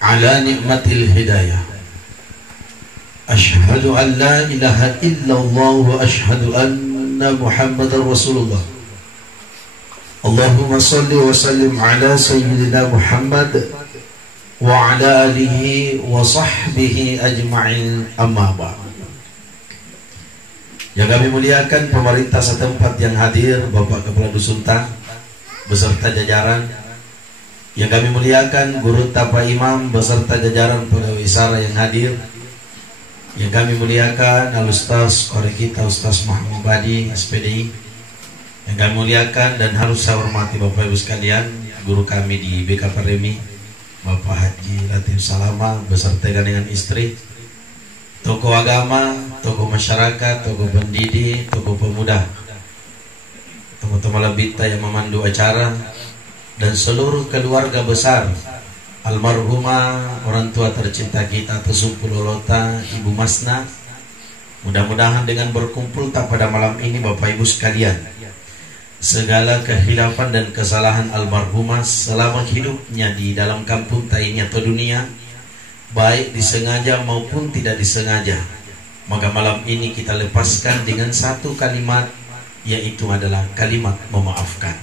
ala ni'matil hidayah. Ashhadu an la ilaha illallah wa ashhadu anna Muhammadar Rasulullah. Allahumma salli wa sallim ala sayyidina Muhammad wa ala alihi wa sahbihi ajma'in, amma ba'd. Yang kami muliakan pemerintah setempat yang hadir, Bapak Kepala Dusuntan beserta jajaran. Yang kami muliakan guru Tapa Imam beserta jajaran pegawai Isara yang hadir. Yang kami muliakan Al-Ustaz Qori kita Ustaz Muhammad Badi SPDI. Yang kami muliakan dan harus saya hormati Bapak Ibu sekalian, guru kami di BK Paremi, Bapak Haji Latif Salama beserta dengan istri, tokoh agama, tokoh masyarakat, tokoh pendidik, tokoh pemuda, teman-teman labita yang memandu acara, dan seluruh keluarga besar almarhumah orang tua tercinta kita Tesumpul Lolota, Ibu Masna. Mudah-mudahan dengan berkumpul tak pada malam ini Bapak Ibu sekalian, segala kehilafan dan kesalahan almarhumah selama hidupnya di dalam kampung ini atau dunia, baik disengaja maupun tidak disengaja, maka malam ini kita lepaskan dengan satu kalimat, yaitu adalah kalimat memaafkan.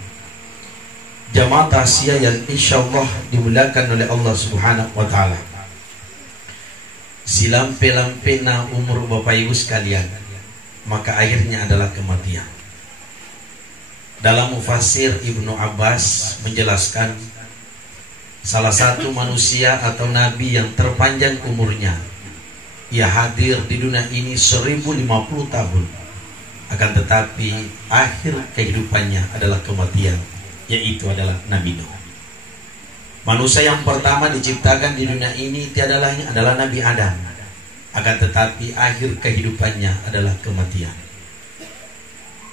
Jamaah tasya yang insyaallah dimuliakan oleh Allah Subhanahu wa ta'ala, silampe-lampena umur Bapak Ibu sekalian, maka akhirnya adalah kematian. Dalam mufasir Ibnu Abbas menjelaskan, salah satu manusia atau nabi yang terpanjang umurnya, ia hadir di dunia ini 1050 tahun, akan tetapi akhir kehidupannya adalah kematian, yaitu adalah Nabi Nuh. Manusia yang pertama diciptakan di dunia ini tiada lain adalah Nabi Adam, akan tetapi akhir kehidupannya adalah kematian.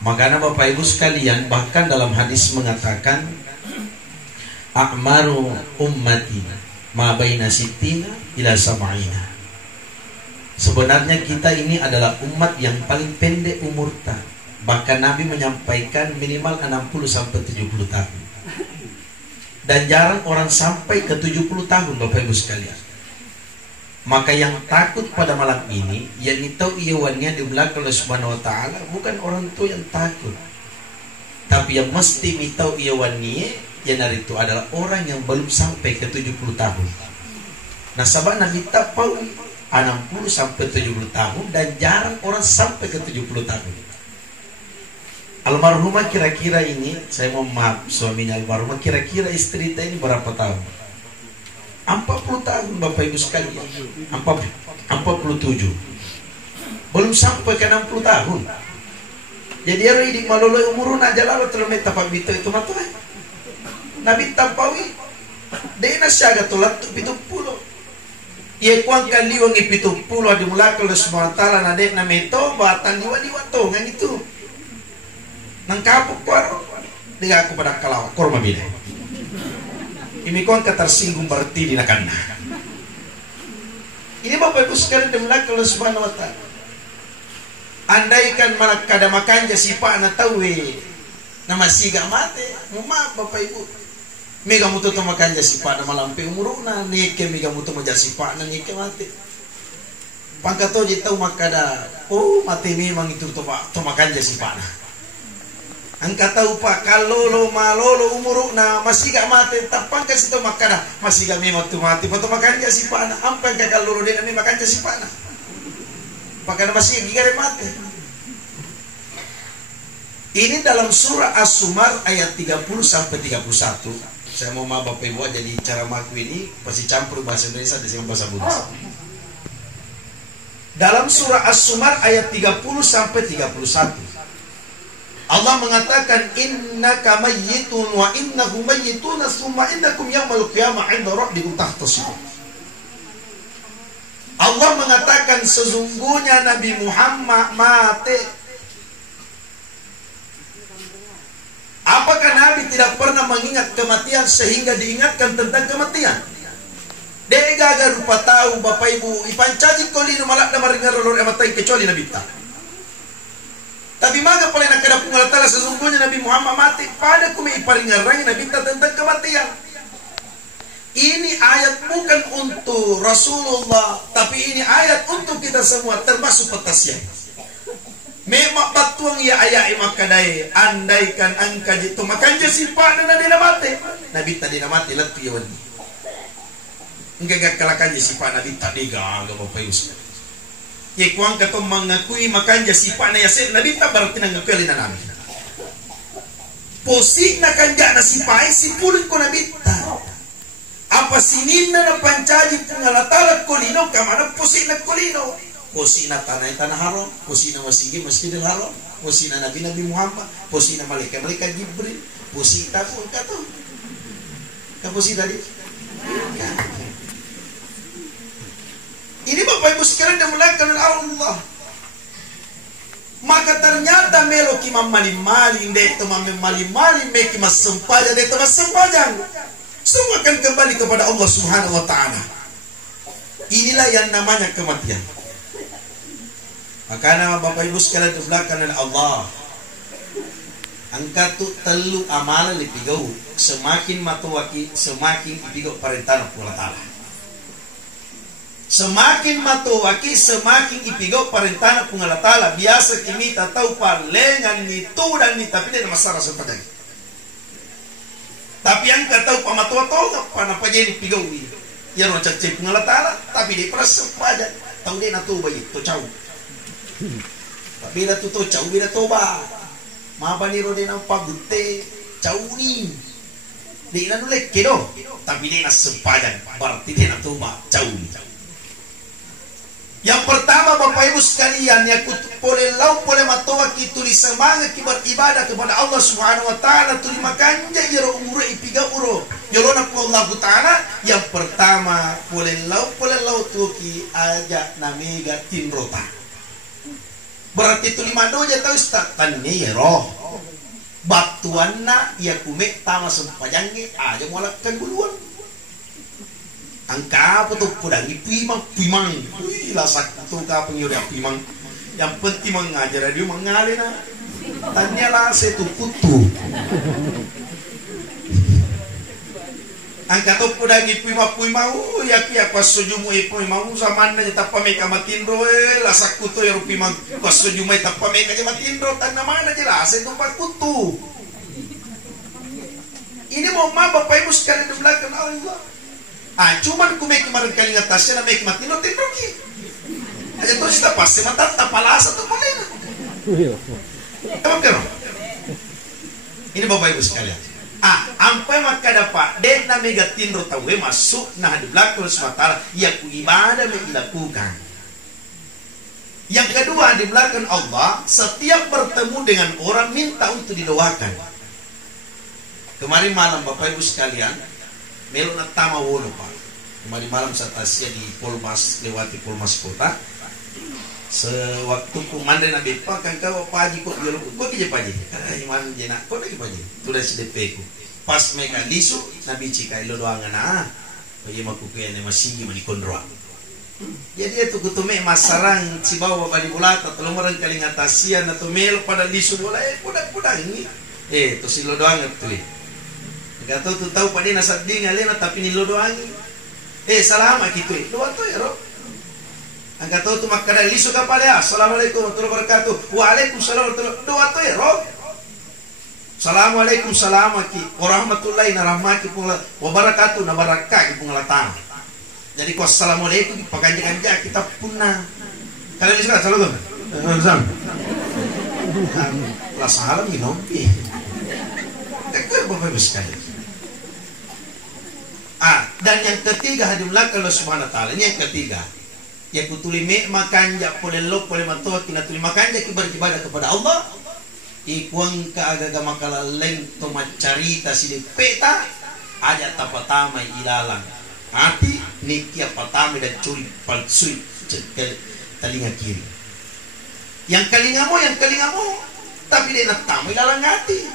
Makanya Bapak Ibu sekalian, bahkan dalam hadis mengatakan, a'maru ummati ma baina sittina ila sama'ina. Sebenarnya kita ini adalah umat yang paling pendek umurnya. Bahkan Nabi menyampaikan minimal 60 sampai 70 tahun. Dan jarang orang sampai ke 70 tahun Bapak Ibu sekalian. Maka yang takut pada malam ini, yang tahu iyawannya dimulai oleh Subhanahu wa ta'ala, bukan orang tua yang takut, tapi yang mesti tahu iyawannya yang dari itu adalah orang yang belum sampai ke 70 tahun. Nah, sabab Nabi tahu 60 sampai 70 tahun dan jarang orang sampai ke 70 tahun. Almarhumah kira-kira ini, saya mau maaf suaminya almarhumah, kira-kira istri ini berapa tahun? 40 tahun Bapak Ibu sekalian, 47, belum sampai ke 60 tahun. Jadi ya idik maloloi umurun aja lalu terlalu tapak bito itu matuh. Nabi tapawi dena syaga tolat 70. Ia kuang kaliwang 70 dimulai oleh Subhanahu wa ta'ala nade na meto batan liwa to ngan itu. Nang kapuk kuaro dengan aku pada kalaw korma bida. Ini kuang ketersinggung berarti di nakana. Ini Bapak Ibu sekalian dimulai oleh Subhanahu wa ta'ala. Andaikan malah kada makan jasi pak na tawe nama siga mate, mau maaf Bapak Ibu. Mega mutu to makan jasi pak na malampe umuruna nike mega mutu majasi pak na nike mate. Pangkato di tahu makada, oh mate memang itu to pak to makan jasi pak na. Angka tahu pak kalolo malolo umuruna masih gak mate tapang kasi to makada masih gak memang tu mati pato makan jasi pak na. Ampang ka kalolo din ami makan jasi pak na. Pakana masih gigare mate. Ini dalam surah As-Zumar ayat 30 sampai 31. Saya mau maaf Bapak Ibu, jadi cara maku ini pasti campur bahasa Indonesia dengan bahasa Buddha. Dalam surah As-Zumar ayat 30 sampai 31. Allah mengatakan innaka mayyitun wa innahum mayyitun tsumma innakum yaumul qiyamah 'inda rabbikum tahtasibun. Allah mengatakan sesungguhnya Nabi Muhammad mati. Apakah Nabi tidak pernah mengingat kematian sehingga diingatkan tentang kematian? Dega agar rupa tahu Bapak Ibu ipancaji koli malak na maringar lor ematay kecuali Nabi ta. Tapi maga pala nakadapung alatala sesungguhnya Nabi Muhammad mati pada kumi iparingarannya Nabi ta tentang kematian. Ini ayat bukan untuk Rasulullah, tapi ini ayat untuk kita semua, termasuk petasnya. Memang batuang ya ayat makadai, andaikan angka jitu makan jesipan na dinamate. Nabi tadi namate latu yawan. Enggak kalakan jesipan nabi tadi gaga bapak Yusuf. Ye kuang kato mengakui makan jesipan na yasin nabi tak berarti nangakui na nabi. Posik na kanja na sipai sipulun ko nabi ta. Apa sinina na pancaji pungalatala kolino kamana posik na kolino. Posina tanah haram, posina masjidil haram, posina Nabi Muhammad, posina malaikat Jibril, posina pun kata. Posina tadi. Ini Bapak Ibu sekalian dimulakan oleh Allah. Maka ternyata melok imam mali-mali, itu mali-mali, meki mas sempajan, itu mas sempajan. Semua akan kembali kepada Allah Subhanahu wa Ta'ala. Inilah yang namanya kematian. Makanya Bapak Ibu sekalian dibelakang oleh Allah. Angka tu telu amalan lipigau, semakin matuwaki semakin ipigau perintah Allah Ta'ala. Semakin matuwaki semakin ipigau perintah Allah Ta'ala. Biasa kimi tak tahu palengan itu dan ni tapi dia masalah seperti ini. Tapi yang tak tahu pamatuwa tahu panapa jadi pigau ini. Ya orang cek Allah Ta'ala tapi dia perasa pada tahu dia nak tu bayi tu jauh. Tapi dah tutup jauh bila toba. Mapa ni rode nampak gute jauh ni. Dia nak nolak kedo. Tapi dia nak sempadan. Berarti dia nak toba jauh. Yang pertama Bapak Ibu sekalian, yang boleh lau boleh matowa kita tulis semangat kita beribadah kepada Allah Subhanahu Wa Taala. Tulis makanya jero umur ipiga uro. Jero nak Allah Taala. Yang pertama boleh lau tuki aja namiga tinrota. Berarti itu 5 doja tahu ustaz kan ni roh batuan na ya kume tama sempajangi aja molakkan buluan angka apa tuh pudang pimang wih lasak tu ka pengyuri pimang yang penting mengajar dia mengalina tanya lah setu kutu angka tu pudang pimang ya pia pas sujumu pimang zaman na tak pameka matindro lasak kutu ya pimang pas sujumu tak pameka aja matindro tanda mana jelas itu pas kutu. Ini mau Bapak Ibu sekalian di belakang Allah. Cuman kume kemarin kali ngatasnya na mek matindro tindro ki. Aja tu kita pasti mata tapalasa tu malena. Emang kero. Ini Bapak Ibu sekalian. Ampai maka dapat den na megatin rotawe masuk nah di belakang SWT ya ku ibadah dilakukan. Yang kedua di belakang Allah setiap bertemu dengan orang minta untuk didoakan. Kemarin malam Bapak Ibu sekalian melu na tama wono Pak. Kemarin malam saat Asia di Polmas lewati Polmas kota. Sewaktu kumandai nabi pak kan kau pagi kok biar kok kerja pagi iman jenak kok lagi pagi tulis DP ku pas mereka lisu nabi cika ilo doangan bagi maku kaya ne masih mani kondroa jadi itu kutume masarang si bawa bali bulata tolong orang kali ngatasian atau mel pada lisu bola pudak ini to si lo doangan tuh enggak tahu pada nasab ding alena tapi ni lo doangan salam gitu doa tuh ya roh. Angkat tu makada lisu kepada Assalamualaikum warahmatullahi wabarakatuh. Waalaikumsalam warahmatullahi wabarakatuh. Doa tu ya roh. Assalamualaikum warahmatullahi wabarakatuh. Nabarakah pengelatang. Jadi ku assalamualaikum pakanjak kita punah. Kalian lisu kan salam. Salam. Lah salam ginompi. Dekar Bapak Ibu sekalian. Dan yang ketiga hadirin Allah Subhanahu wa taala. Ini yang ketiga. Ya kutuli me makanja pole lo pole matoa kina tuli makanja ki beribadah kepada Allah ikuang ka agaga makalaleng to macarita sidi peta aja tapatama ilalang hati nikia patame dan curi palsui telinga kiri yang kalingamu tapi dia nak tamu ilalang hati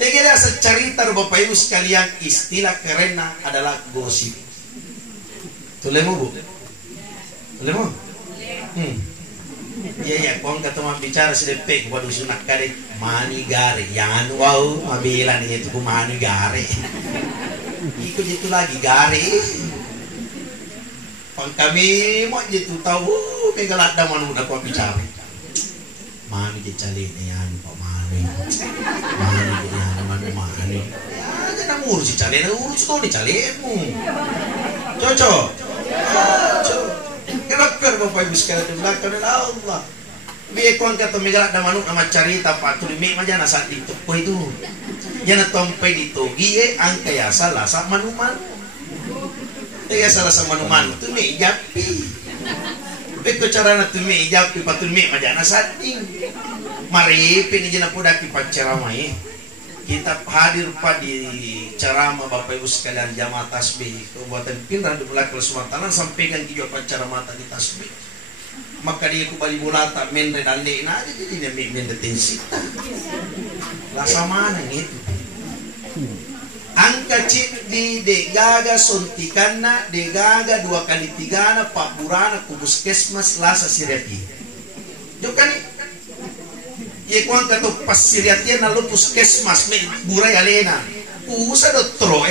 tegera secarita Bapak Ibu sekalian istilah kerenna adalah gosip tulemu bu Lemo? Iya, kong ketemu bicara sedepek waduh sunak kare mani gare. Jangan wow, mabilan itu ku mani gare. Ikut itu lagi garis. Pang kami mau gitu tahu megalat daman udah kau bicara. Mami dicari ni yan Pak Mami. Mami yan mani. Ya jangan ngurus cari, urus tu ni carimu. Cocok. Kenapa Bapak Ibu sekalian di belakang Allah? Biar kau kata megalat daman nama cerita Pak tu limik macam nasa itu kau itu. Yang tompe ditogi angka ya salah sama manuman. Ya salah sama manuman tu ni japi. Beto cara na tu mi japi patun mi majana sating. Mari pini jena podaki panceramai. Kita hadir pada ceramah Bapak Ibu sekalian jamaah tasbih Kabupaten Pinrang di belakang Sumatera sampaikan kijau panceramah di tasbih. Maka dia kembali bulata men redande na aja jadi dia men detensi. Lah sama mana itu? Angka cip di degaga suntikana degaga 2 kali 3 na Pak Burana ku puskesmas lasa siriati. Jokan ye kuang kato pas siriati na lo puskesmas me buray alena. Usa doktro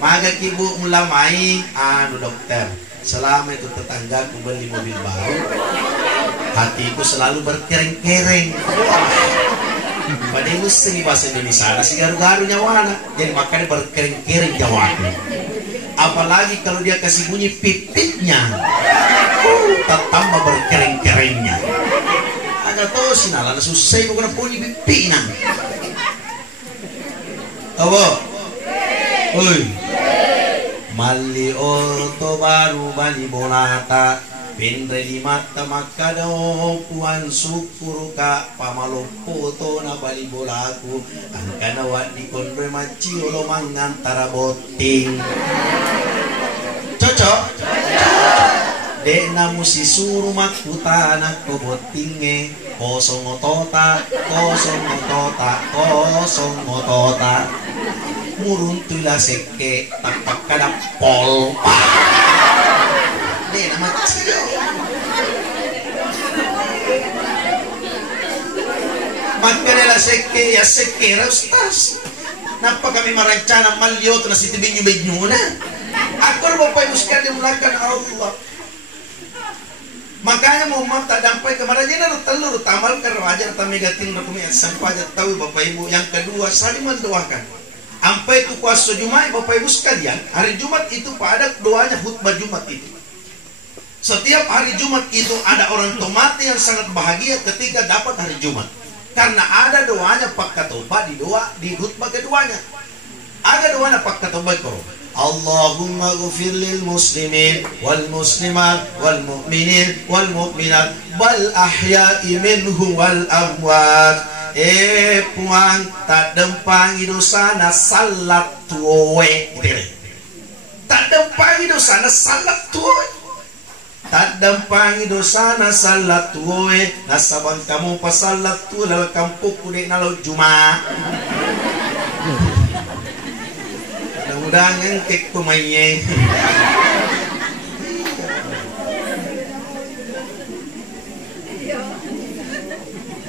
Maga kibu mulamai anu dokter. Selama itu tetangga ku beli mobil baru. Hatiku selalu berkereng-kereng. Padahal mesti bahasa Indonesia ada si garu-garu nyawana, jadi makanya berkering-kering jawabnya. Apalagi kalau dia kasih bunyi pipitnya, tambah berkering-keringnya. Agak tahu sih nala susah bukan bunyi pipitnya. Apa? Oi, mali oto baru bali bolata. Pendre di mata makado puan syukur ka pamalopo to na bali bolaku angkana wat di konre maci ulo mangantara boting cocok dek namu si suru makutana ko botinge kosong otota muruntula seke tapak kada polpa dek nama cio makanya seke ya seke rastas. Napa kami merancana maliot na si tibinyo na? Ako rin Bapak Ibu sekalian mulakan Allah. Makanya mau tak dampai kemarin na telur tamal karawajan tamigating na kumi sampai tahu Bapak Ibu. Yang kedua saling mendoakan. Sampai itu kuasa Jumat Bapak Ibu sekalian, hari Jumat itu pada doanya khutbah Jumat itu. Setiap hari Jumat itu ada orang tomate yang sangat bahagia ketika dapat hari Jumat. Karena ada doanya Pak Katoba di khutbah keduanya. Ada doanya Pak Katoba itu. Allahumma ghfir lil muslimin wal muslimat wal mu'minin wal mu'minat wal ahya'i minhum wal amwat. Puang tak dempangi dosana salat tuwe. Tak dempangi dosana salat tuwe. Tak dampangi dosana salat tuwe nasabang kamu pasalat tu lal kampung kudik nalau Juma. Mudah-mudahan ngekek pemainnya.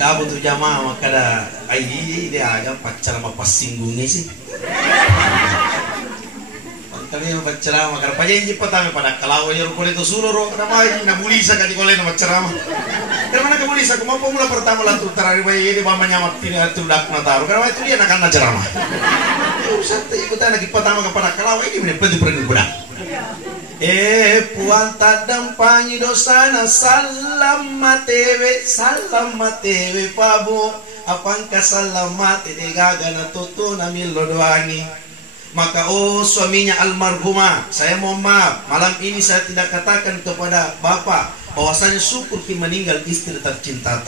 Dah butuh jamaah maka dah ai dia agak pacar apa singgungnya sih. Kami membaca makar pajen pertama pada kalau yang rukun itu sulur nama nabulisa kali kolej nama ceramah. Dari mana kabulisa? Aku mau mula pertama lah tuh terakhir bayi ini mama nyamat tidak tuh dak nataru karena itu dia nak akan ceramah. Usah ikutan lagi pertama kepada kalau ini benar penting pergi budak. Puan tak dampangi dosana salamat tewe pabu apangka salamat de gagana tutu namil lodoangi. Maka suaminya almarhumah, saya mohon maaf, malam ini saya tidak katakan kepada bapak bahwasanya syukur ki meninggal istri tercinta.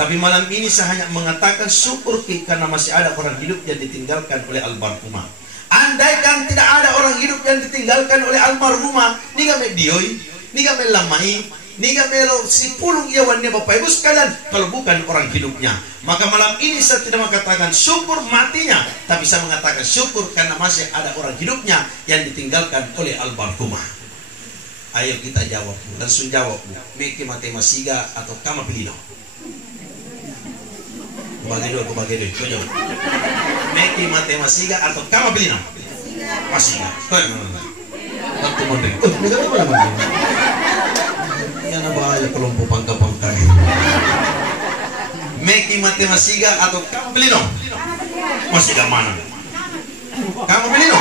Tapi malam ini saya hanya mengatakan syukur ki karena masih ada orang hidup yang ditinggalkan oleh almarhumah. Andaikan tidak ada orang hidup yang ditinggalkan oleh almarhumah, ni kami dioi, ni kami lamai, ni kami lo si pulung iawannya Bapak Ibu sekalian kalau bukan orang hidupnya. Maka malam ini saya tidak mengatakan syukur matinya, tapi saya mengatakan syukur karena masih ada orang hidupnya yang ditinggalkan oleh almarhumah. Ayo kita jawab, langsung jawab. Meki mati masiga atau kama pilih? Kebagi dua. Meki mati masiga atau kama pilih? Masih nggak? Waktu mondek. Negara mana mondek? Yan na bahaya kelompok pangka-pangka. Meki mati masiga atau kamu beli no? Masiga mana? Kamu beli no?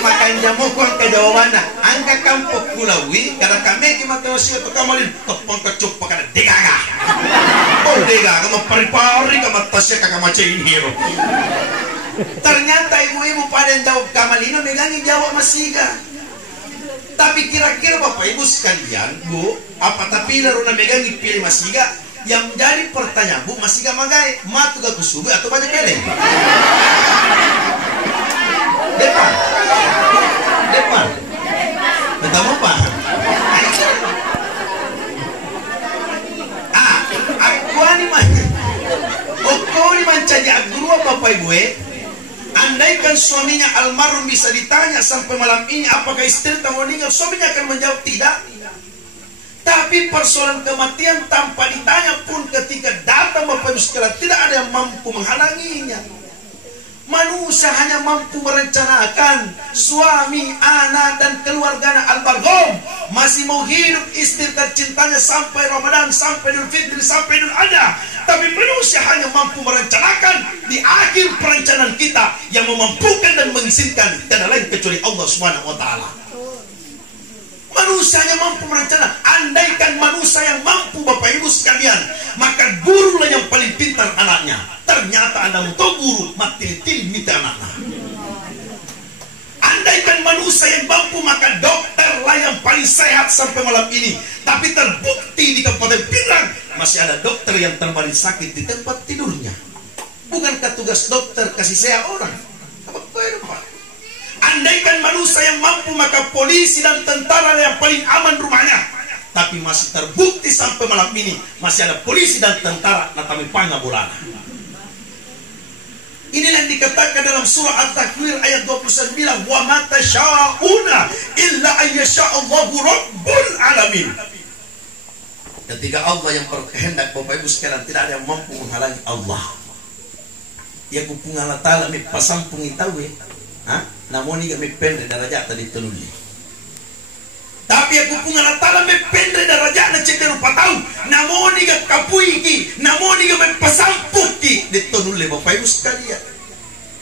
Makan jamu kuang ke jawabannya. Angka kampung Kulawi kada kami mati masiga atau kamu beli topong kecuk pakai degaga. Oh degaga mapari-pari kamu tasya kakak macam hero. Ternyata ibu-ibu pada yang jawab kamalino megangi jawab masiga. Tapi kira-kira Bapak Ibu sekalian, Bu, apa tapi laruna megangi pilih masiga? Yang menjadi pertanyaan, Bu, masiga magai matu gak kusubi atau banyak peleng? Depan. Betul apa? Aku ni mencari guru Bapak Ibu andaikan suaminya almarhum bisa ditanya sampai malam ini apakah istri tahu meninggal, suaminya akan menjawab tidak. Tapi persoalan kematian tanpa ditanya pun ketika datang Bapak Ibu sekalian tidak ada yang mampu menghalanginya. Manusia hanya mampu merencanakan suami, anak dan keluarganya almarhum masih mau hidup istri tercintanya sampai Ramadan, sampai Idul Fitri, sampai Idul Adha. Tapi manusia hanya mampu merencanakan di akhir perencanaan kita yang memampukan dan mengizinkan tidak lain kecuali Allah Subhanahu wa taala. Manusia yang mampu merencanakan. Andaikan manusia yang mampu Bapak Ibu sekalian, maka gurulah yang paling pintar anaknya. Ternyata Anda mau guru mati-mati minta anaknya. Andaikan manusia yang mampu, maka dokterlah yang paling sehat sampai malam ini. Tapi terbukti di Kabupaten Pinrang masih ada dokter yang terbaring sakit di tempat tidurnya. Bukankah tugas dokter kasih sehat orang? Apa Pak? Andaikan manusia yang mampu, maka polisi dan tentara yang paling aman rumahnya. Tapi masih terbukti sampai malam ini masih ada polisi dan tentara natami pangabulana. Inilah yang dikatakan dalam surah At-Takwir ayat 29, wa ma tasyauna illa ayyasha'allahu rabbul alamin. Ketika Allah yang berkehendak Bapak Ibu sekalian, tidak ada yang mampu menghalangi Allah. Ya kupungan Allah Ta'ala mi pasampung itawe. Namun ini kami pendre darajat tadi tenuli. Tapi aku pungan atala me pendre darajat na cender patau. Namun ini kapui ki, namun ini kami pasampuk ki di tenuli Bapak Ibu sekalian.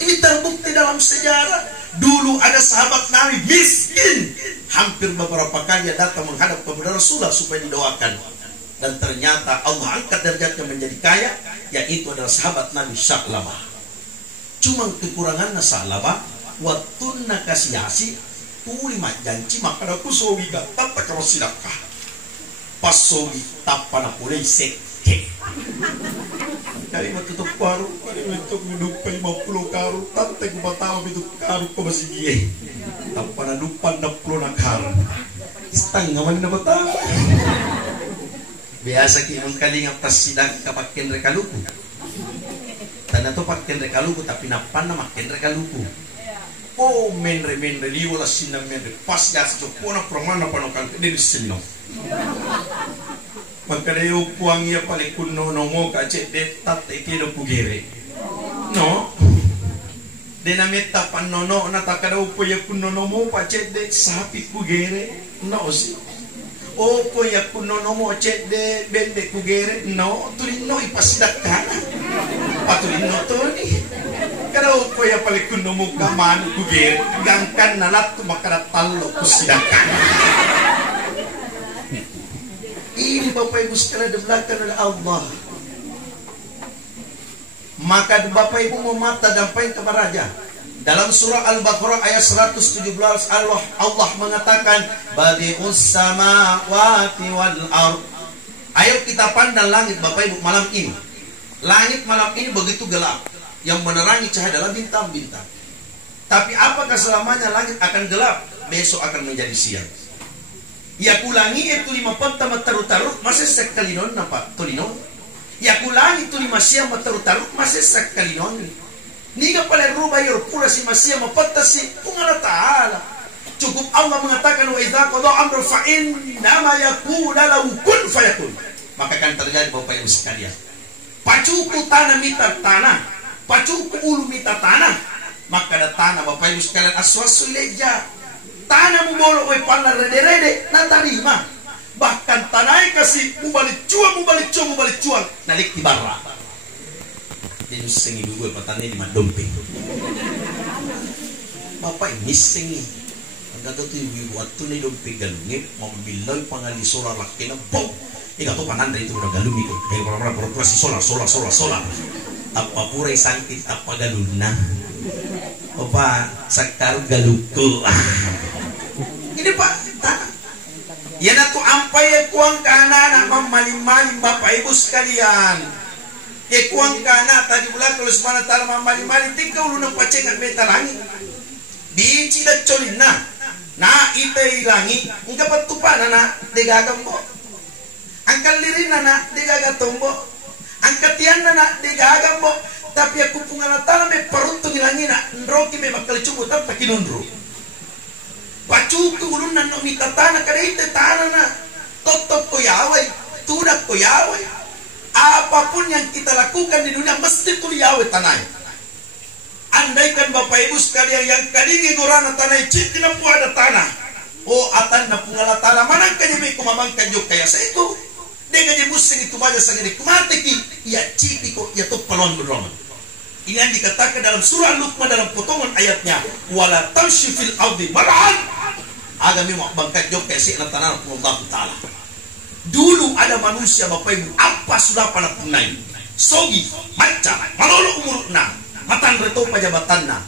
Ini terbukti dalam sejarah. Dulu ada sahabat Nabi miskin, hampir beberapa kali datang menghadap kepada Rasulullah supaya didoakan. Dan ternyata Allah angkat derajatnya menjadi kaya, yaitu adalah sahabat Nabi Sa'labah. Cuma kekurangannya Sa'labah watuna kasih tuli janji maka aku sowi gata tak kalau silapkah pas sowi tapana pulai seke dari tutup baru dari bentuk hidup 50 karu tante ku batawa itu karu ko masih gie tapana dupan 60 na karu istang ngaman na batawa biasa ki kali ngapas sidang kapaken rekaluku tanda to paken rekaluku tapi napan na maken rekaluku. Oh menre liwala sinna menre pas jasa pona promana panokan di sinno. Maka dia puang ya paling kuno nomo kace de tatte kido pugere. No. De nametta pannono na takada upo ya kuno nomo pace de sapi pugere. No si. Opo ya kuno nomo ce de bende pugere. No, tulino ipasidakan. Patulino to ni. Kalau ko ya paling kuno muka manu kuger gangkan nalat tu makara talo kusidakan. Ini Bapak Ibu sekalian dibelakang oleh Allah. Maka Bapak Ibu memata dan pain kepada raja. Dalam surah Al-Baqarah ayat 117 Allah mengatakan badi'us samawati wal ard. Ayo kita pandang langit Bapak Ibu malam ini. Langit malam ini begitu gelap. Yang menerangi cahaya adalah bintang-bintang. Tapi apakah selamanya langit akan gelap? Besok akan menjadi siang. Ya kulangi itu 5 pertama taruh-taruh masih sekalinon nampak tolinon. Ya kulangi itu 5 siang taruh-taruh masih sekalinon. Niga pala rubah yor pura si masia mapatasi kungala ta'ala. Cukup Allah mengatakan wa idza qada amru fa innama yaqulu lahu kun fayakun. maka akan terjadi Bapak Ibu sekalian. Pacuku tanah mita tanah, pacuku ulu mita tanah, maka ada tanah Bapak Ibu sekalian aswasu leja. Tanah mubolok we pandar rede-rede na tarima. Bahkan tanah kasih mubalik cuang nalik tibarra. Jadi sengi gue petani di madomping. Bapak ini sengi. Anda tuh ibu waktu nih domping galungnya mau bilang pangali solar laki na bom. Ika tuh panandra itu udah galung itu. Kayak pura-pura si solar. Apa pura sangkit apa galuna. Bapak sakar galuku. Ini Pak tanah. Ya natu ampai ya kuang kana nak mamalim-malim Bapak Ibu sekalian. Ya kuang kana tadi bulan kalau semana taala mamalim-malim tingkau lu nak pacengan meta langit. Biji da colina. Na ite ilangi enggak patupan na degagam bo. Angkal lirin na degagam tombo. Angkatian na degagam bo. Tapi aku pungala taala me peruntung ilangi na nroki me bakal cubu tanpa kinundru. Pacuku ulun nan no mita tanah kada ite tanah na totop ko yawai tudak ko yawai apapun yang kita lakukan di dunia mesti tu yawai tanah. Andaikan Bapak Ibu sekalian yang kalingi gorana tanah citi na pu ada tanah oh atan na pungala tanah mana kanya me kumamang kanjok kaya sa itu dia gaji musing itu baja sangat dikumate ki ya citi ko ya to palon berloma. Ini yang dikatakan dalam surah Luqman dalam potongan ayatnya wala tamshi fil ardi mar'an agami mau bangkat jok kesi na tanah Allah Ta'ala. Dulu ada manusia Bapak Ibu apa sudah pada punai sogi maca malolo umurna matan reto pajabatanna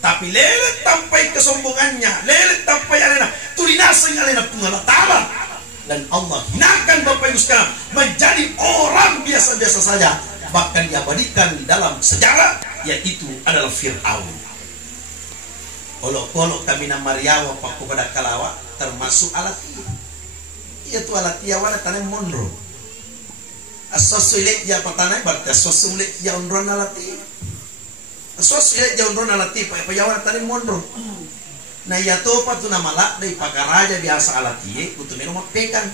tapi lelet tampai kesombongannya lelet tampai alena turinasa alena pungala Ta'ala dan Allah hinakan Bapak Ibu sekarang menjadi orang biasa-biasa saja. Bahkan diabadikan dalam sejarah yaitu adalah Fir'aun. Olok-olok kami na Mariawa paku pada kalawa termasuk Alatia. Ia tu Alatia wana tanah mondro. Asosule ja patanai berarti asosule ja undron Alatia. Asosule ja undron Alatia pa wana tanah mondro. Nah ya tu pa tu nama lak dari pakaraja biasa Alatia kutu meno mapekan.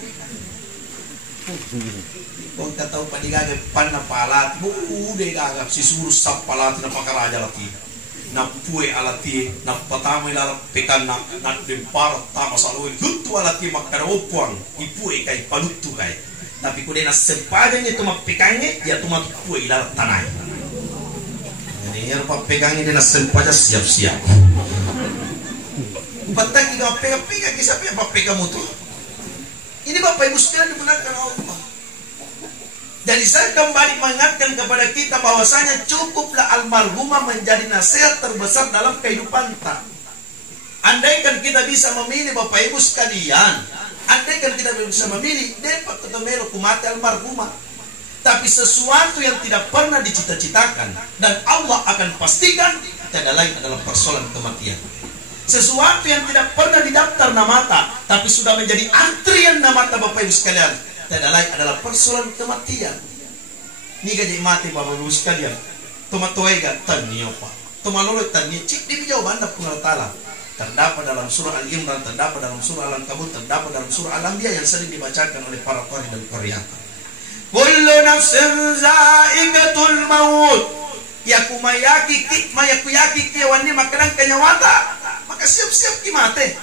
Kung kataw padigaga pan na palat de gagap si surus sa palat na pakaraja lati na puwe alati na patamo ila pekan na dempar tama sa luwin lutu alati makaraupang ipuwe kay palutu kay tapi kude na sempadan ito mapekangnya ya tuma puwe ila tanay ini pa pekangnya din na sempaja siap-siap patag ikaw peka kisah pa peka mo to ini Bapak Ibu sekalian dibenarkan Allah. Jadi saya kembali mengingatkan kepada kita bahwasanya cukuplah almarhumah menjadi nasihat terbesar dalam kehidupan kita. Andaikan kita bisa memilih Bapak Ibu sekalian, andaikan kita bisa memilih dapat ketemelo kumati almarhumah. Tapi sesuatu yang tidak pernah dicita-citakan dan Allah akan pastikan tidak lain adalah persoalan kematian. Sesuatu yang tidak pernah didaftar namata tapi sudah menjadi antrian namata Bapak Ibu sekalian tidak lain adalah persoalan kematian. Ni gaji mati Bapak Ibu sekalian. Tomatoega tanniyo pa. Tomalolo tanniyo cik di jawaban Pungal Ta'ala. Terdapat dalam surah Al-Imran, terdapat dalam surah Al-Ankabut, terdapat dalam surah Al-Anbiya yang sering dibacakan oleh para qari dan qari'at. Kullu nafsin za'iqatul maut. Yaku mayaki kiawan ni makanan kanyawata. Maka siap-siap kimate.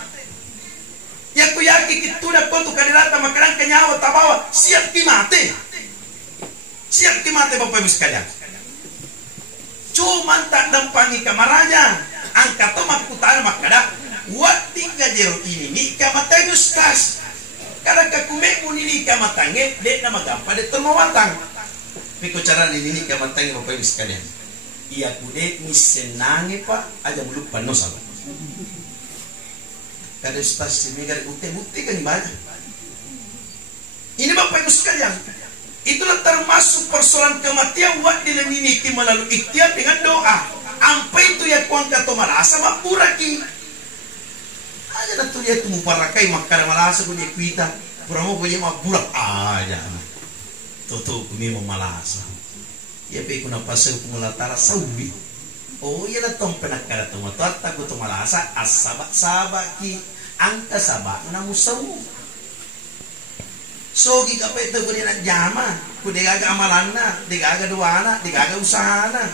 Yang ku yaki kituda kotu kadilata makanan kanyawa tabawa siap kimate. Siap kimate Bapak Ibu sekalian. Cuma tak dampangi kamaranya. Angkat to makutana makada. Wati ngajero ini ni kamatang ustas. Kada kakume munini kamatange de nama gampa de termawatang. Piko cara ini kamatange Bapak Ibu sekalian. Iya kude ni senange pa aja muluk panosal. Kada ustas ini kada bukti kan banyak. Ini Bapak Ibu sekalian. Itulah termasuk persoalan kematian buat dilemini melalui ikhtiar dengan doa. Ampai itu ya kuang kato malasa mapuraki. Aja na tu dia tu muparakai makara malasa ko dia kuita. Puramo ko dia maburak aja. Toto kumi mo malasa. Ya pe ko na pasel ko ngalatara sawi. Oh ya na tong penakara to matata ko to malasa asaba-saba ki angka saba na musaw. Sogi kape itu kudu na jama, kudu gaga amalanna, di gaga duana, di gaga usahana.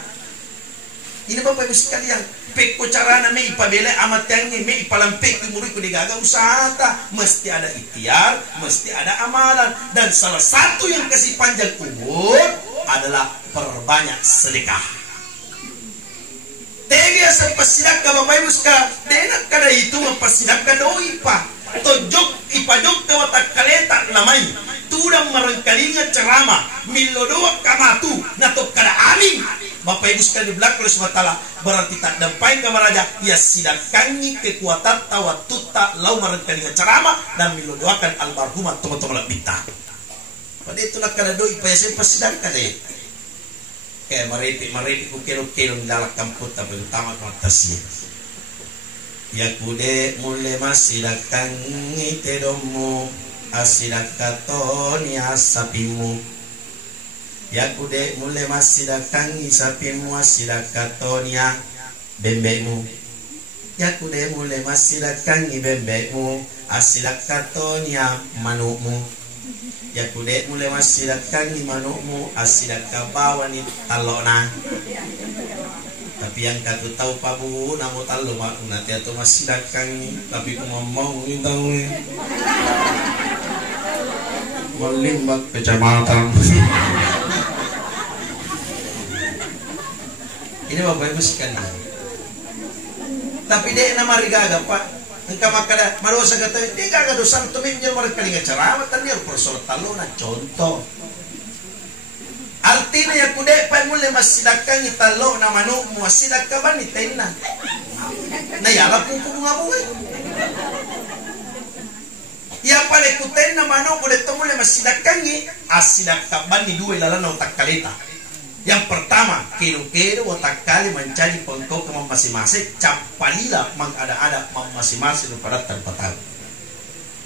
Ini Bapak Ibu sekalian, peko carana me ipabele amat yang me ipalampek muri kudu gaga usahata, mesti ada ikhtiar, mesti ada amalan, dan salah satu yang kasih panjang umur adalah perbanyak sedekah. Tega sepasidaka Bapak Ibu sekalian, denak kada itu mempasidaka doi pa. Tojok ipajok kawatak kaleta namai tudang marangkalinga ceramah milodoa kamatu natok kada amin. Bapak Ibu sekalian di belakang Allah SWT berarti tak dampain kamaraja ya sidakangi kekuatan tawatuta lau marangkalinga ceramah dan milodoakan almarhumah teman-teman bita. Pada itulah kada doi pa yasem pasidangkan deh. Kayak marepik kukelo-kelo lalak kamput tapi utama kamatasi. Ya kude mule masidakan itedomu asidakatoni asapimu. Ya kude mule masidakan isapimu asidakatoni bembemu. Ya kude mule masidakan bembemu asidakatoni manukmu. Ya kude mule masidakan manukmu asidakabawani talona. Tapi yang katu tahu pabu namu talu mak nanti atau masih datang tapi ku ngomong minta nih melimbak kecamatan. Ini Bapak Ibu sekalian. Tapi dia nama rigaga Pak. Engkau makada marosa kata dia gaga dosa tu minjal mereka dengan ceramah tadi persoalan talu na contoh. Artinya ya kude pa mule masidakang italo na manuk mo masidaka ba ni tena. Na yala kuku nga mo eh. Ya pale kuten na manuk kude to mule masidakang ni asidaka ba ni dua lala na utak kalita. Yang pertama, kiro-kiro otak kali mencari pengkau ke masing-masing capalila mengada-ada masing-masing pada terpatal.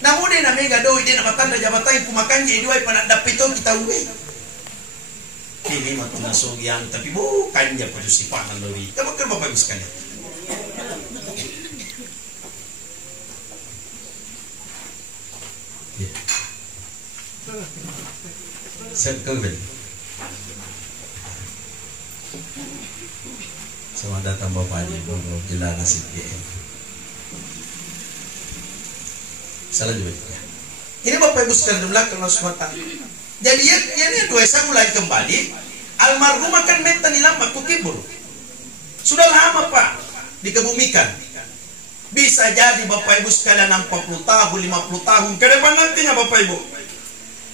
Namun dia namanya doi dia nama tanda jabatan kumakan jadi dua pada dapito kita uwe. Ini mah tunasugian tapi bukan dia pada sifat naluri. Kamu kan Bapak Ibu sekalian. Circle selamat datang Bapak Ibu Gila nasib selanjutnya. Ini Bapak Ibu sekalian belakang Allah. Jadi ini dua saya mulai kembali. Almarhumah kan menta lama kukibur. Sudah lama Pak dikebumikan. Bisa jadi Bapak Ibu sekalian 40 tahun, 50 tahun ke depan nantinya Bapak Ibu.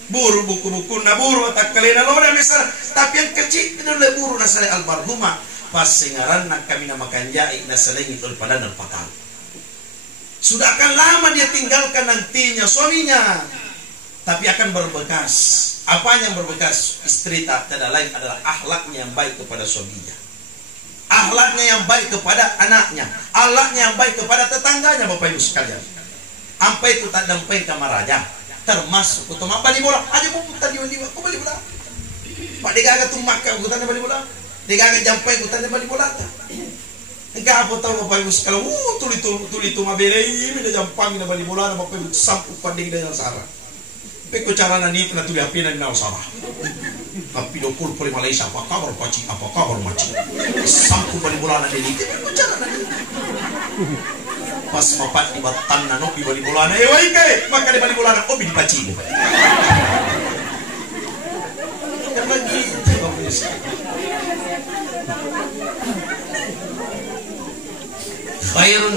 Buru buku-buku na buru tak kalena loda misal. Tapi yang kecil itu le buru na sale almarhumah. Pas singaran nak kami namakan jai na salengi tol pada nerpatan. Sudah akan lama dia tinggalkan nantinya suaminya. Tapi akan berbekas. Apa yang berbekas? Istri tak ada lain adalah akhlaknya yang baik kepada suaminya, akhlaknya yang baik kepada anaknya, akhlaknya yang baik kepada tetangganya Bapak Ibu sekalian. Sampai itu tak dampai kamar raja, termasuk utama balik bola. Aja mau tadi aku balik bola. Pak digaga tuh makan hutannya balik bola, digaga jampai hutannya balik bola. Enggak apa tahu Bapak Ibu sekalian. Tuli mabele ini dah jampang dah balik bola Bapak Ibu sampu panding dengan sarah. Peko cara nani kena tuli api nani nausara. Tapi dokul poli Malaysia apa kabar paci apa kabar maci. Sampu balik bola nani ini. Peko cara nani. Pas mapat di batan nano di balik bola nani. Waike maka di balik bola nani obi di paci. Karena gitu Bapak Ibu. Khairun